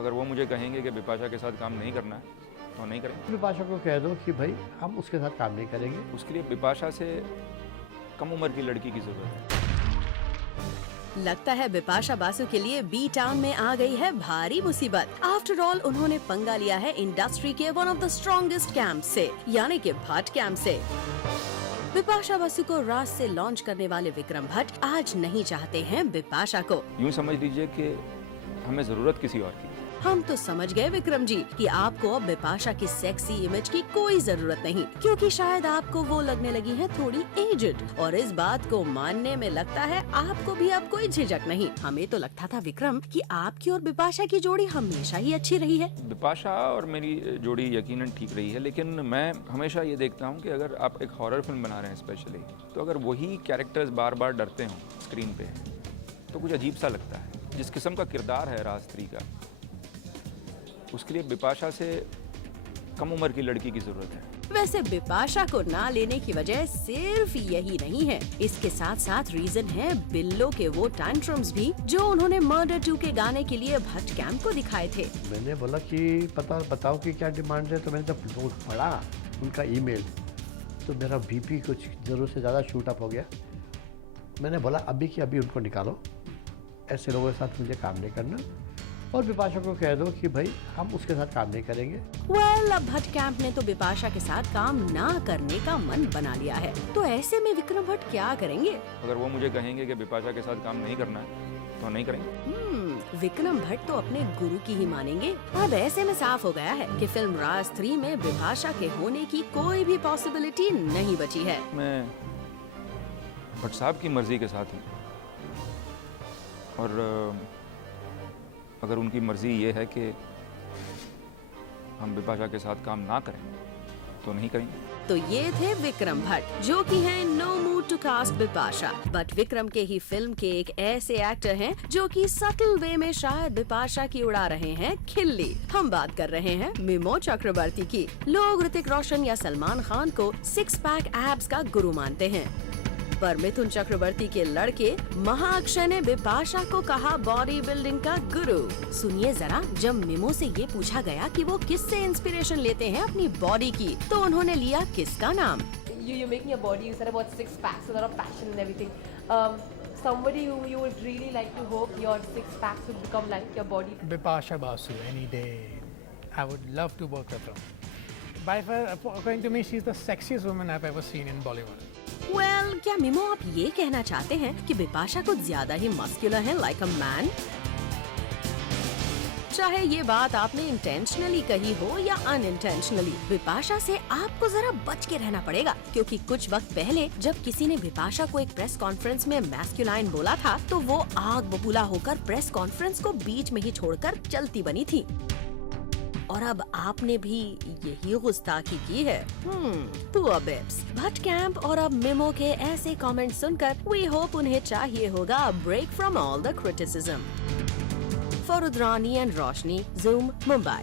अगर वो मुझे कहेंगे कि बिपाशा के साथ काम नहीं करना है तो नहीं करेंगे। बिपाशा को कह दो कि भाई हम उसके साथ काम नहीं करेंगे। उसके लिए बिपाशा से कम उम्र की लड़की की जरूरत है। लगता है बिपाशा बासु के लिए बी टाउन में आ गई है भारी मुसीबत। आफ्टर ऑल उन्होंने पंगा लिया है इंडस्ट्री के one of the strongest camp से, यानी कि भट्ट कैंप से। बिपाशा बासु को राज से लॉन्च करने वाले विक्रम भट्ट आज नहीं चाहते हैं बिपाशा को। यूं समझ लीजिए कि हमें जरूरत किसी और की। हम तो समझ गए विक्रम जी कि आपको अब बिपाशा की सेक्सी इमेज की कोई जरूरत नहीं, क्योंकि शायद आपको वो लगने लगी है थोड़ी एजड, और इस बात को मानने में लगता है आपको भी अब कोई झिझक नहीं। हमें तो लगता था विक्रम कि आपकी और बिपाशा की जोड़ी हमेशा ही अच्छी रही है। बिपाशा और मेरी जोड़ी यकीनन ठीक रही है, लेकिन मैं हमेशा ये देखता हूँ कि अगर आप एक हॉरर फिल्म बना रहे हैं स्पेशली, तो अगर वही कैरेक्टर्स बार बार डरते हों स्क्रीन पे तो कुछ अजीब सा लगता है। जिस किस्म का किरदार है राज 3 का, उसके लिए बिपाशा से कम उम्र की लड़की की जरूरत है। वैसे बिपाशा को ना लेने की वजह सिर्फ यही नहीं है, इसके साथ साथ रीजन है बिल्लो के वो टैंट्रम्स भी जो उन्होंने मर्डर 2 के गाने के लिए भट्ट कैंप को दिखाए थे। मैंने बोला कि बताओ कि क्या डिमांड है, तो मैंने जब पढ़ा उनका ईमेल तो मेरा बीपी कुछ जरूरत से ज़्यादा शूट अप हो गया। मैंने बोला अभी कि अभी उनको निकालो, ऐसे लोगों के साथ मुझे काम नहीं करना, और बिपाशा को कह दो कि भाई हम उसके साथ काम नहीं करेंगे। अब भट्ट कैंप ने तो बिपाशा के साथ काम ना करने का मन बना लिया है, तो ऐसे में विक्रम भट्ट क्या करेंगे? अगर वो मुझे कहेंगे कि बिपाशा के साथ काम नहीं करना है तो नहीं करेंगे। विक्रम भट्ट तो अपने गुरु की ही मानेंगे। अब ऐसे में साफ हो गया है कि फिल्म राज 3 में बिपाशा के होने की कोई भी पॉसिबिलिटी नहीं बची है। मैं भट्ट साहब की मर्जी के साथ हूँ, और अगर उनकी मर्जी ये है कि हम बिपाशा के साथ काम ना करें तो नहीं करेंगे। तो ये थे विक्रम भट्ट, जो कि हैं no mood to cast Bipasha, but Vikram के ही फिल्म के एक ऐसे एक्टर हैं जो कि सटल वे में शायद बिपाशा की उड़ा रहे हैं खिल्ली। हम बात कर रहे हैं मिमो चक्रवर्ती की। लोग ऋतिक रोशन या सलमान खान को 6 पैक एब्स का गुरु मानते हैं, पर मिथुन चक्रवर्ती के लड़के महाअक्षय ने बिपाशा को कहा बॉडी बिल्डिंग का गुरु। सुनिए जरा, जब मिमो से ये पूछा गया कि वो किससे इंस्पिरेशन लेते हैं अपनी बॉडी की, तो उन्होंने लिया किसका नाम? You're making your body, you said about 6 packs, a lot of passion and everything. Somebody who you would really like to hope your 6 packs would become like your body. Bipasha Basu, any day. I would love to work with her. By far, according to me, she's the sexiest woman I've ever seen in Bollywood. क्या मिमो आप ये कहना चाहते हैं कि बिपाशा कुछ ज्यादा ही muscular है, लाइक अ मैन? चाहे ये बात आपने इंटेंशनली कही हो या अनइंटेंशनली, बिपाशा से आपको जरा बच के रहना पड़ेगा, क्योंकि कुछ वक्त पहले जब किसी ने बिपाशा को एक प्रेस कॉन्फ्रेंस में मैस्कुलाइन बोला था, तो वो आग बबूला होकर प्रेस कॉन्फ्रेंस को बीच में ही छोड़कर चलती बनी थी। और अब आपने भी यही गुस्ताखी की है। पुअर बिप्स। भट्ट कैंप और अब मिमो के ऐसे कमेंट सुनकर वी होप उन्हें चाहिए होगा break from all the criticism. For Rudrani and Roshni, zoom, Mumbai.